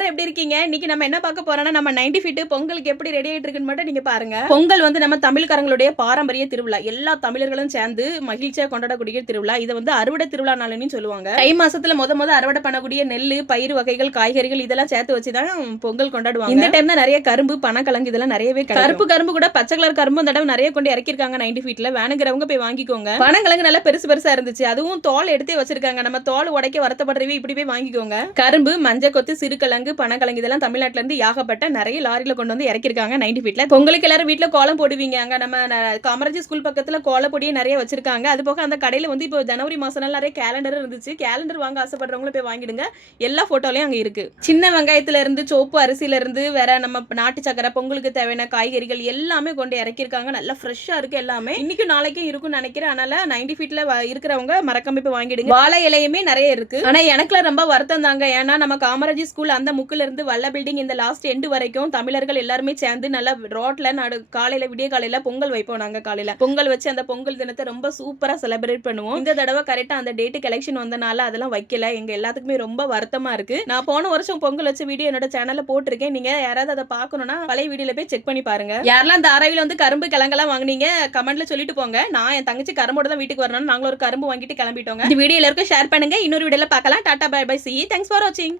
எல்லாரும் எப்படி இருக்கீங்க? இன்னைக்கு நம்ம என்ன பார்க்க போறோம்னா, நம்ம 90 ஃபீட் பொங்கலுக்கு எப்படி ரெடி ஆயிட்டு இருக்குன்னு மட்டும் நீங்க பாருங்க. பொங்கல் வந்து நம்ம தமிழ்காரங்களுடைய பாரம்பரிய திருவிழா. எல்லா தமிழர்களும் சேர்ந்து மகிழ்ச்சியா கொண்டாடக்கூடிய திருவிழா. இத வந்து அறுவடை திருவிழா நாளுன்னு சொல்லுவாங்க. தை மாசத்துல மொத அறுவடை பண்ணக்கூடிய நெல்லு, பயிர் வகைகள், காய்கறிகள் இதெல்லாம் சேர்த்து வச்சு தான் பொங்கல் கொண்டாடுவாங்க. இந்த டைம் தான் நிறைய கரும்பு, பனக்கிழங்கு இதெல்லாம் நிறையவே கருப்பு கரும்பு கூட பச்சை கலர் கரும்பு இந்த தடவை நிறைய கொண்டு இறக்கிருக்காங்க 90 ஃபீட்ல. வேணுங்கிறவங்க போய் வாங்கிக்கோங்க. பனக்கிழங்கு நல்லா பெருசா இருந்துச்சு. அதுவும் தோல் எடுத்தே வச்சிருக்காங்க. நம்ம தோல் உடைக்க வருத்தப்படுறவே இப்படி போய் வாங்கிக்கோங்க. கரும்பு, மஞ்சள் கொத்து, சிறுகிழங்கு, பனக்கிழங்கு இதெல்லாம் தமிழ்நாட்டுல இருந்து ஏகப்பட்ட நிறைய லாரியில கொண்டு வந்து இறக்கிருக்காங்க 90 ஃபீட்ல. பொங்கலுக்கு எல்லாரும் வீட்டுல கோலம் போடுவீங்க. அங்க நம்ம காமராஜ் ஸ்கூல் பக்கத்துல கோலப்பொடியை நிறைய வச்சிருக்காங்க. அது போக அந்த கடையில வந்து இப்போ ஜனவரி மாசம் நிறைய கேலண்டர் இருந்துச்சு. கேலண்டர் வாங்க ஆசைப்படுறவங்களும் போய் வாங்கிடுங்க. எல்லா போட்டோலயும் அங்க இருக்கு. சின்ன வெங்காயத்துல இருந்து, சோப்பு அரிசியில இருந்து, வேற நம்ம நாட்டு சக்கரை, பொங்கலுக்கு தேவையான காய்கறிகள் எல்லாமே கொண்டு இறக்கிருக்காங்க. நல்லா ஃப்ரெஷ்ஷா இருக்கு எல்லாமே. இன்னைக்கும் நாளைக்கும் இருக்கும்னு நினைக்கிறேன். அதனால 90 ஃபீட்ல இருக்கிறவங்க மறக்காம போய் வாங்கிடுங்க. வாழை இலையுமே நிறைய இருக்கு. ஆனா எனக்குலாம் ரொம்ப வருத்தம் தாங்க. ஏன்னா நம்ம காமராஜ் ஸ்கூல் அந்த முக்குல இருந்து வல்ல பில்டிங் இந்த லாஸ்ட் எண்டு வரைக்கும் தமிழர்கள் எல்லாருமே சேர்ந்து நல்லா ரோட்ல காலையில விடிய காலையில பொங்கல் வைப்போம். நாங்க காலையில பொங்கல் வச்சு அந்த பொங்கல் தினத்தை ரொம்ப சூப்பரா செலிப்ரேட் பண்ணுவோம். இந்த தடவை கரெக்டா அந்த டேட் கலெக்ஷன் வந்தனால அதெல்லாம் வைக்கல. எங்க எல்லாத்துக்குமே ரொம்ப வருத்தமா இருக்கு. நான் போன வருஷம் பொங்கல் வச்ச வீடியோ என்னோட சேனல்ல போட்டிருக்கேன். நீங்க யாராவது அதை பார்க்கணும்னா பழைய வீடியோல போய் செக் பண்ணி பாருங்க. யாரெல்லாம் இந்த ஆராவில வந்து கரும்பு கிழங்கெல்லாம் வாங்குனீங்க கமெண்ட்ல சொல்லிட்டு போங்க. நான் என் தங்கச்சி கரும்போட தான் வீட்டுக்கு வரணும். நாங்களும் ஒரு கரும்பு வாங்கிட்டு கிளம்பிட்டோங்க. இந்த வீடியோ எல்லாருக்கும் ஷேர் பண்ணுங்க. இன்னொரு வீடியோல பார்க்கலாம். டாடா bye bye. See you. Thanks for watching.